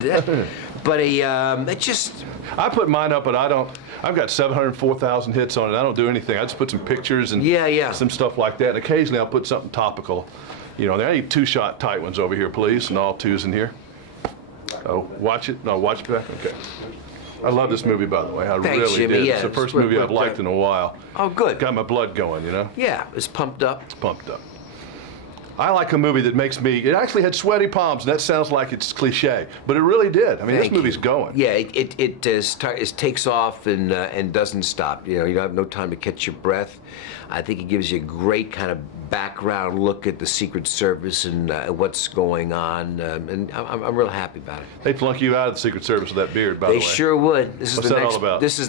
But it just... I put mine up, but I don't. I've got 704,000 hits on it. I don't do anything. I just put some pictures and some stuff like that. And occasionally I'll put something topical. You know, I need two-shot tight ones over here, please, and all twos in here. Oh, watch it. No, watch it back. Okay. I love this movie, by the way. I really Jimmy. did. Yeah, it's the first movie I've liked in a while. Oh, good. Got my blood going, you know? Yeah, it's pumped up. It's pumped up. I like a movie that makes me, it actually had sweaty palms, and that sounds like it's cliche, but it really did. I mean, this movie's going. Yeah, it takes off and doesn't stop. You know, you don't have no time to catch your breath. I think it gives you a great kind of background look at the Secret Service and what's going on, and I'm real happy about it. They'd flunk you out of the Secret Service with that beard, by the way. They sure would. This is What's that all about? This is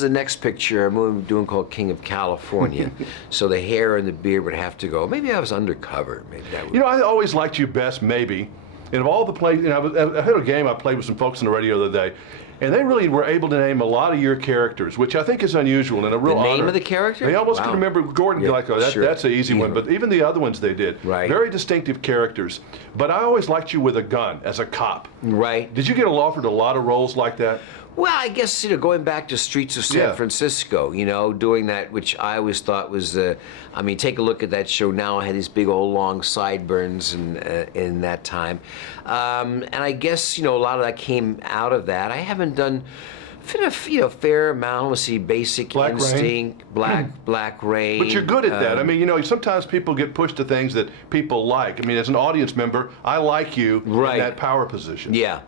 the next picture, a movie I'm doing called King of California. So the hair and the beard would have to go. Maybe I was undercover. Maybe that would. You know, I always liked you best, maybe. And of all the plays, you know, I had a game I played with some folks on the radio the other day, and they really were able to name a lot of your characters, which I think is unusual and a real honor. The name of the character? They almost can remember Gordon. Like, oh, that's an easy one. But even the other ones they did, very distinctive characters. But I always liked you with a gun as a cop. Right. Did you get offered a lot of roles like that? Well, I guess, you know, going back to Streets of San Francisco, you know, doing that, which I always thought was, I mean, take a look at that show now. I had these big old long sideburns in that time. And I guess, you know, a lot of that came out of that. I haven't done, you know, fair amount. Let's see, Basic Instinct, Black Rain. But you're good at that. I mean, you know, sometimes people get pushed to things that people like. I mean, as an audience member, I like you in that power position. Yeah,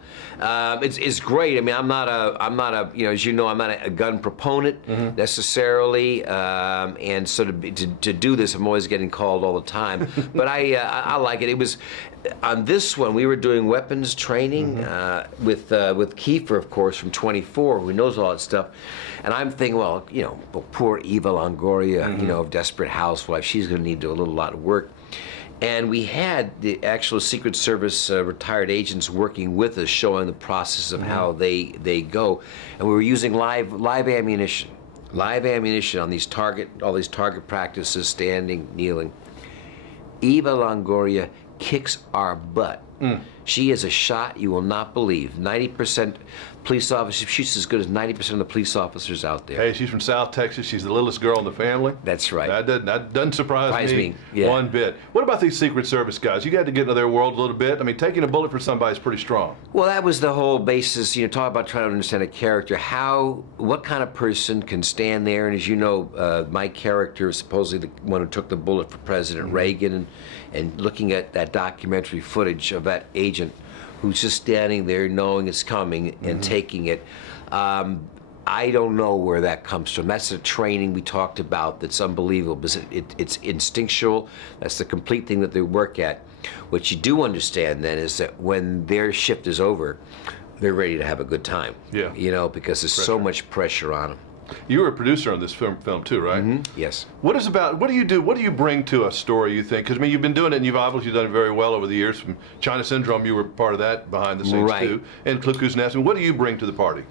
it's great. I mean, I'm not a, you know, as you know, I'm not a gun proponent necessarily, and so to do this, I'm always getting called all the time. But I like it. It was on this one we were doing weapons training with Kiefer, of course, from 24, who knows all that stuff. And I'm thinking, well, you know, poor Eva Longoria, you know, of Desperate Housewife, she's going to need to do a lot of work. And we had the actual Secret Service retired agents working with us, showing the process of how they go. And we were using live ammunition on these all these target practices, standing, kneeling. Eva Longoria kicks our butt. She is a shot you will not believe. 90% police officers, she's as good as 90% of the police officers out there. Hey, she's from South Texas. She's the littlest girl in the family. That's right. That doesn't surprise me one bit. What about these Secret Service guys? You got to get into their world a little bit. I mean, taking a bullet for somebody is pretty strong. Well, that was the whole basis, you know, talk about trying to understand a character. What kind of person can stand there, and as you know, my character is supposedly the one who took the bullet for President Reagan, and looking at that documentary footage of that agent who's just standing there knowing it's coming and taking it. I don't know where that comes from. That's the training we talked about that's unbelievable, because it's instinctual. That's the complete thing that they work at. What you do understand then is that when their shift is over, they're ready to have a good time. Yeah. You know, because there's so much pressure on them. You were a producer on this film too, right? Yes. What do you do? What do you bring to a story, you think? Because I mean, you've been doing it, and you've obviously done it very well over the years. From China Syndrome, you were part of that behind the scenes too. And Cuckoo's Nest. What do you bring to the party?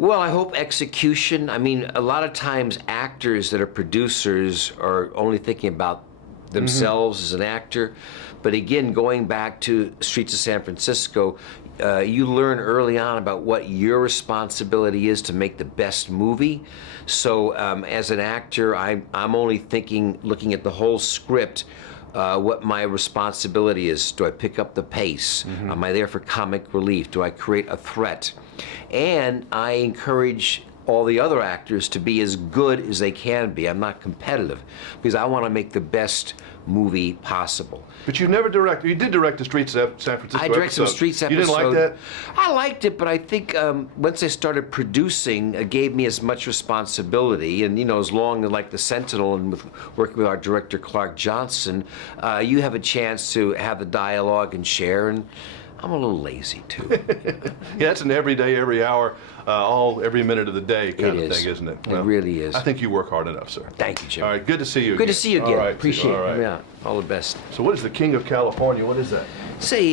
Well, I hope execution. I mean, a lot of times actors that are producers are only thinking about themselves as an actor. But again, going back to Streets of San Francisco, you learn early on about what your responsibility is to make the best movie. So as an actor, I'm only looking at the whole script, what my responsibility is. Do I pick up the pace? Am I there for comic relief? Do I create a threat? And I encourage all the other actors to be as good as they can be. I'm not competitive, because I want to make the best movie possible. But you never directed. You did direct the Streets of San Francisco. I directed some Streets episode. You didn't like that? I liked it, but I think once I started producing, it gave me as much responsibility. And you know, as long as like The Sentinel and working with our director Clark Johnson, you have a chance to have the dialogue and share. And I'm a little lazy too. Yeah, it's an every day, every hour, every minute of the day kind of thing, isn't it? Well, it really is. I think you work hard enough, sir. Thank you, Jim. All right, good to see you. Good to see you again. All right, appreciate it. Yeah, all the best. So what is the King of California? What is that? Say.